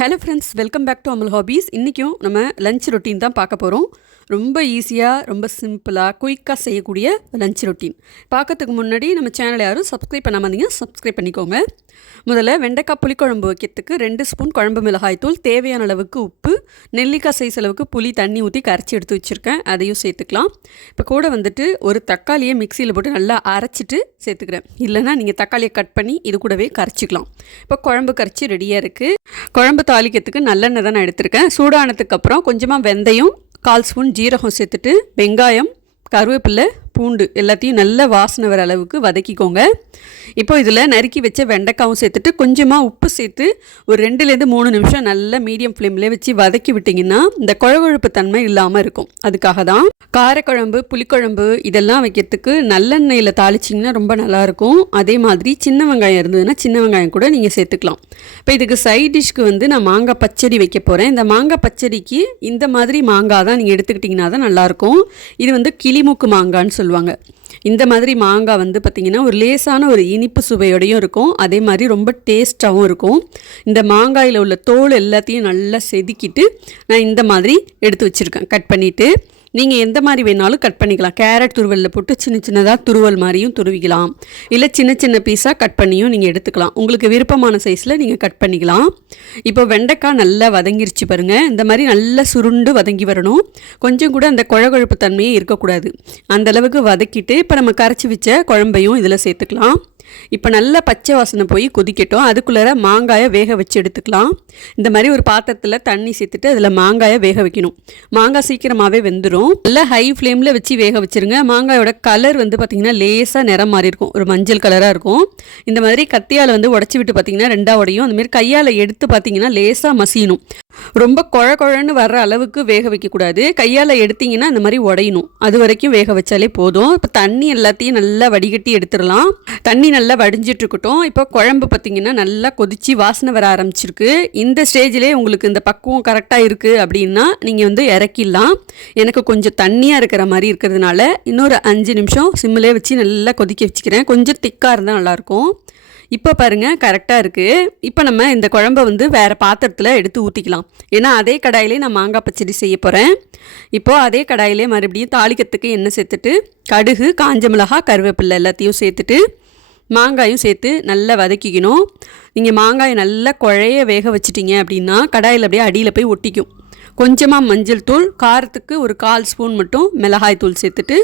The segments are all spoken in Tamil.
Hello friends, welcome back to Amal hobbies. இன்றைக்கும் நம்ம லஞ்ச் ரொட்டீன் தான் பார்க்க போகிறோம். ரொம்ப ஈஸியாக, ரொம்ப சிம்பிளாக, குயிக்காக செய்யக்கூடிய லஞ்ச் ரொட்டீன். பார்க்கறதுக்கு முன்னாடி நம்ம சேனலை யாரும் சப்ஸ்கிரைப் பண்ணாமல் இருந்தீங்க, சப்ஸ்கிரைப் பண்ணிக்கோங்க. முதல்ல வெண்டைக்காய் புளிக்குழம்பு வைக்கிறதுக்கு 2 ஸ்பூன் குழம்பு மிளகாய் தூள், தேவையான அளவுக்கு உப்பு, நெல்லிக்காய் சைஸ் அளவுக்கு புளி தண்ணி ஊற்றி கரைச்சி எடுத்து வச்சுருக்கேன். அதையும் சேர்த்துக்கலாம். இப்போ கூட வந்துட்டு ஒரு தக்காளியை மிக்சியில் போட்டு நல்லா அரைச்சிட்டு சேர்த்துக்கிறேன். இல்லைனா நீங்கள் தக்காளியை கட் பண்ணி இது கூடவே கரைச்சிக்கலாம். இப்போ குழம்பு கரைச்சி ரெடியாக இருக்குது. குழம்பு தாளிக்கிறதுக்கு நல்லெண்ணெய் தான் நான் எடுத்திருக்கேன். சூடானதுக்கப்புறம் கொஞ்சமாக வெந்தயம், 1/4 ஸ்பூன் ஜீரகம் சேர்த்துட்டு வெங்காயம், கருவேப்பிலை, பூண்டு எல்லாத்தையும் நல்ல வாசனை வர அளவுக்கு வதக்கிக்கோங்க. இப்போ இதில் நறுக்கி வச்ச வெண்டைக்காவும் சேர்த்துட்டு கொஞ்சமாக உப்பு சேர்த்து ஒரு 2-3 நிமிஷம் நல்ல மீடியம் ஃப்ளேம்லேயே வச்சு வதக்கி விட்டிங்கன்னா இந்த குழகுழப்பு தன்மை இல்லாமல் இருக்கும். அதுக்காக தான் காரக்குழம்பு, புளிக்குழம்பு இதெல்லாம் வைக்கிறதுக்கு நல்லெண்ணெயில் தாளிச்சிங்கன்னா ரொம்ப நல்லாயிருக்கும். அதே மாதிரி சின்ன வெங்காயம் இருந்ததுன்னா சின்ன வெங்காயம் கூட நீங்கள் சேர்த்துக்கலாம். இப்போ இதுக்கு சைட் டிஷ்க்கு நான் மாங்காய் பச்சடி வைக்க போகிறேன். இந்த மாங்காய் பச்சடிக்கு இந்த மாதிரி மாங்காய் தான் நீங்கள் எடுத்துக்கிட்டிங்கன்னா தான் நல்லாயிருக்கும். இது கிளிமூக்கு மாங்கான்னு சொல்லுவாங்க. இந்த மாதிரி மாங்காய் பார்த்திங்கன்னா ஒரு லேசான ஒரு இனிப்பு சுவையோடையும் இருக்கும். அதே மாதிரி ரொம்ப டேஸ்ட்டாகவும் இருக்கும். இந்த மாங்காயில் உள்ள தோல் எல்லாத்தையும் நல்லா செதுக்கிட்டு நான் இந்த மாதிரி எடுத்து வச்சுருக்கேன். கட் பண்ணிவிட்டு நீங்கள் எந்த மாதிரி வேணாலும் கட் பண்ணிக்கலாம். கேரட் துருவலில் போட்டு சின்ன சின்னதாக துருவல் மாதிரியும் துருவிக்கலாம். இல்லை சின்ன சின்ன பீஸாக கட் பண்ணியும் நீங்கள் எடுத்துக்கலாம். உங்களுக்கு விருப்பமான சைஸில் நீங்கள் கட் பண்ணிக்கலாம். இப்போ வெண்டைக்காய் நல்லா வதங்கிருச்சு பாருங்கள். இந்த மாதிரி நல்லா சுருண்டு வதங்கி வரணும். கொஞ்சம் கூட அந்த குழகுழப்பு தன்மையே இருக்கக்கூடாது. அந்தளவுக்கு வதக்கிட்டு இப்போ நம்ம கரைச்சி வச்ச குழம்பையும் இதில் சேர்த்துக்கலாம். இப்போ நல்லா பச்சை வாசனை போய் கொதிக்கட்டும். அதுக்குள்ளே மாங்காயை வேக வச்சு எடுத்துக்கலாம். இந்த மாதிரி ஒரு பாத்திரத்தில் தண்ணி சேர்த்துட்டு அதில் மாங்காயை வேக வைக்கணும். மாங்காய் சீக்கிரமாகவே வெந்துடும். நல்லா ஹை ஃப்ளேமில் வச்சு வேக வச்சுருங்க. மாங்காயோட கலர் பார்த்திங்கன்னா லேசாக நிறம் மாறி இருக்கும். ஒரு மஞ்சள் கலராக இருக்கும். இந்த மாதிரி கத்தியால் உடச்சி விட்டு பார்த்திங்கன்னா 2 உடையும். அந்தமாதிரி கையால் எடுத்து பார்த்திங்கன்னா லேசாக மசியணும். ரொம்ப குழன்னு வர்ற அளவுக்கு வேக வைக்கக்கூடாது. கையால் எடுத்திங்கன்னா இந்த மாதிரி உடையணும். அது வரைக்கும் வேக வச்சாலே போதும். இப்போ தண்ணி எல்லாத்தையும் நல்லா வடிகட்டி எடுத்துடலாம். தண்ணி நல்லா வடிஞ்சிட்ருக்கட்டும். இப்போ குழம்பு பார்த்திங்கன்னா நல்லா கொதித்து வாசனை வர ஆரம்பிச்சிருக்கு. இந்த ஸ்டேஜிலே உங்களுக்கு இந்த பக்குவம் கரெக்டாக இருக்குது அப்படின்னா நீங்கள் இறக்கிடலாம். எனக்கு கொஞ்சம் தண்ணியாக இருக்கிற மாதிரி இருக்கிறதுனால இன்னொரு 5 நிமிஷம் சிம்மிலே வச்சு நல்லா கொதிக்க வச்சுக்கிறேன். கொஞ்சம் திக்காக இருந்தால் நல்லாயிருக்கும். இப்போ பாருங்கள், கரெக்டாக இருக்குது. இப்போ நம்ம இந்த குழம்பை வேறு பாத்திரத்தில் எடுத்து ஊற்றிக்கலாம். ஏன்னா அதே கடாயிலே நான் மாங்காய் பச்சடி செய்ய போகிறேன். இப்போது அதே கடாயிலே மறுபடியும் தாளிக்கிறதுக்கு எண்ணெய் சேர்த்துட்டு கடுகு, காஞ்ச மிளகாய், கருவேப்பிலை எல்லாத்தையும் சேர்த்துட்டு மாங்காயும் சேர்த்து நல்லா வதக்கிக்கணும். நீங்கள் மாங்காயை நல்லா குழைய வேக வச்சிட்டிங்க அப்படின்னா கடாயில் அப்படியே அடியில் போய் ஒட்டிக்கும். கொஞ்சமாக மஞ்சள் தூள், காரத்துக்கு ஒரு 1/4 ஸ்பூன் மட்டும் மிளகாய் தூள் சேர்த்துட்டு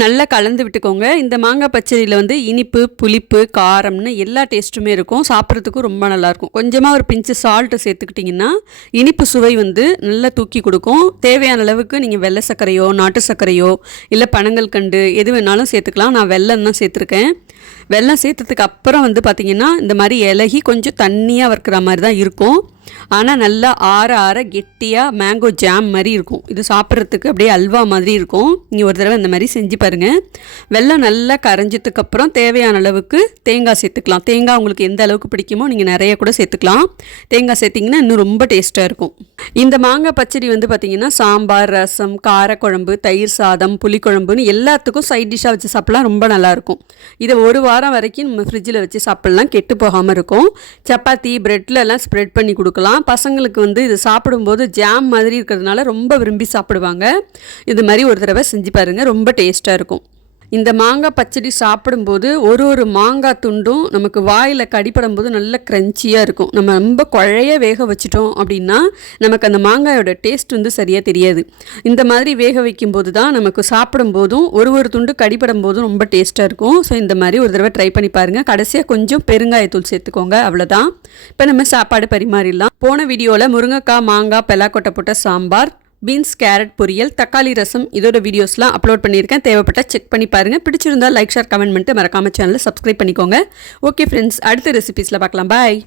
நல்லா கலந்து விட்டுக்கோங்க. இந்த மாங்காய் பச்சடியில் இனிப்பு, புளிப்பு, காரம்னு எல்லா டேஸ்ட்டுமே இருக்கும். சாப்பிட்றதுக்கும் ரொம்ப நல்லாயிருக்கும். கொஞ்சமாக ஒரு பிஞ்சு சால்ட்டு சேர்த்துக்கிட்டிங்கன்னா இனிப்பு சுவை நல்லா தூக்கி கொடுக்கும். தேவையான அளவுக்கு நீங்கள் வெள்ளை சர்க்கரையோ, நாட்டு சர்க்கரையோ, இல்லை பனங்கள் கண்டு எது வேணாலும் சேர்த்துக்கலாம். நான் வெல்லம் தான் சேர்த்துருக்கேன். வெல்லம் சேர்த்ததுக்கு அப்புறம் பார்த்திங்கன்னா இந்த மாதிரி இலகி கொஞ்சம் தண்ணியாக வறுக்கிற மாதிரி தான் இருக்கும். ஆனால் நல்லா ஆற கெட்டியாக மேங்கோ ஜாம் மாதிரி இருக்கும். இது சாப்பிட்றதுக்கு அப்படியே அல்வா மாதிரி இருக்கும். நீங்கள் ஒரு தடவை இந்த மாதிரி செஞ்சு பாருங்கள். வெல்லம் நல்லா கரைஞ்சதுக்கப்புறம் தேவையான அளவுக்கு தேங்காய் சேர்த்துக்கலாம். தேங்காய் உங்களுக்கு எந்த அளவுக்கு பிடிக்குமோ நீங்கள் நிறைய கூட சேர்த்துக்கலாம். தேங்காய் சேர்த்திங்கன்னா இன்னும் ரொம்ப டேஸ்ட்டாக இருக்கும். இந்த மாங்காய் பச்சடி பார்த்திங்கன்னா சாம்பார், ரசம், காரக்குழம்பு, தயிர் சாதம், புளிக்குழம்புன்னு எல்லாத்துக்கும் சைட் டிஷ்ஷாக வச்சு சாப்பிட்லாம். ரொம்ப நல்லாயிருக்கும். இதை 1 வாரம் வரைக்கும் நம்ம ஃப்ரிட்ஜில் வச்சு சாப்பிட்லாம். கெட்டு போகாமல் இருக்கும். சப்பாத்தி, ப்ரெட்லலாம் ஸ்ப்ரெட் பண்ணி கொடுக்கலாம். பசங்களுக்கு இது சாப்பிடும்போது ஜாம் மாதிரி இருக்கிறதுனால ரொம்ப விரும்பி சாப்பிடுவாங்க. இது மாதிரி ஒரு தடவை செஞ்சு பாருங்கள். ரொம்ப டேஸ்ட்டாக இருக்கும். இந்த மாங்காய் பச்சடி சாப்பிடும்போது ஒரு மாங்காய் துண்டும் நமக்கு வாயில் கடிப்படும் போது நல்ல க்ரன்ச்சியாக இருக்கும். நம்ம ரொம்ப குழைய வேக வச்சிட்டோம் அப்படின்னா நமக்கு அந்த மாங்காயோட டேஸ்ட் சரியாக தெரியாது. இந்த மாதிரி வேக வைக்கும்போது தான் நமக்கு சாப்பிடும்போதும் ஒரு துண்டு கடிப்படும் போதும் ரொம்ப டேஸ்ட்டாக இருக்கும். ஸோ இந்த மாதிரி ஒரு தடவை ட்ரை பண்ணி பாருங்கள். கடைசியாக கொஞ்சம் பெருங்காயத்தூள் சேர்த்துக்கோங்க. அவ்வளோதான். இப்போ நம்ம சாப்பாடு பரிமாறிடலாம். போன வீடியோவில் முருங்கைக்காய், மாங்காய், பெலாக்கொட்டை போட்ட சாம்பார், பீன்ஸ், கேரட் பொரியல், தக்காளி ரசம் இதோட வீடியோஸ்லாம் அப்லோட் பண்ணியிருக்கேன். தேவைப்பட்டால் செக் பண்ணி பாருங்கள். பிடிச்சிருந்தால் லைக், ஷேர், கமெண்ட் பண்ணிட்டு மறக்காம சேனலை சப்ஸ்கிரைப் பண்ணிக்கோங்க. ஓகே ஃப்ரெண்ட்ஸ், அடுத்த ரெசிபீஸில் பார்க்கலாம். பாய்.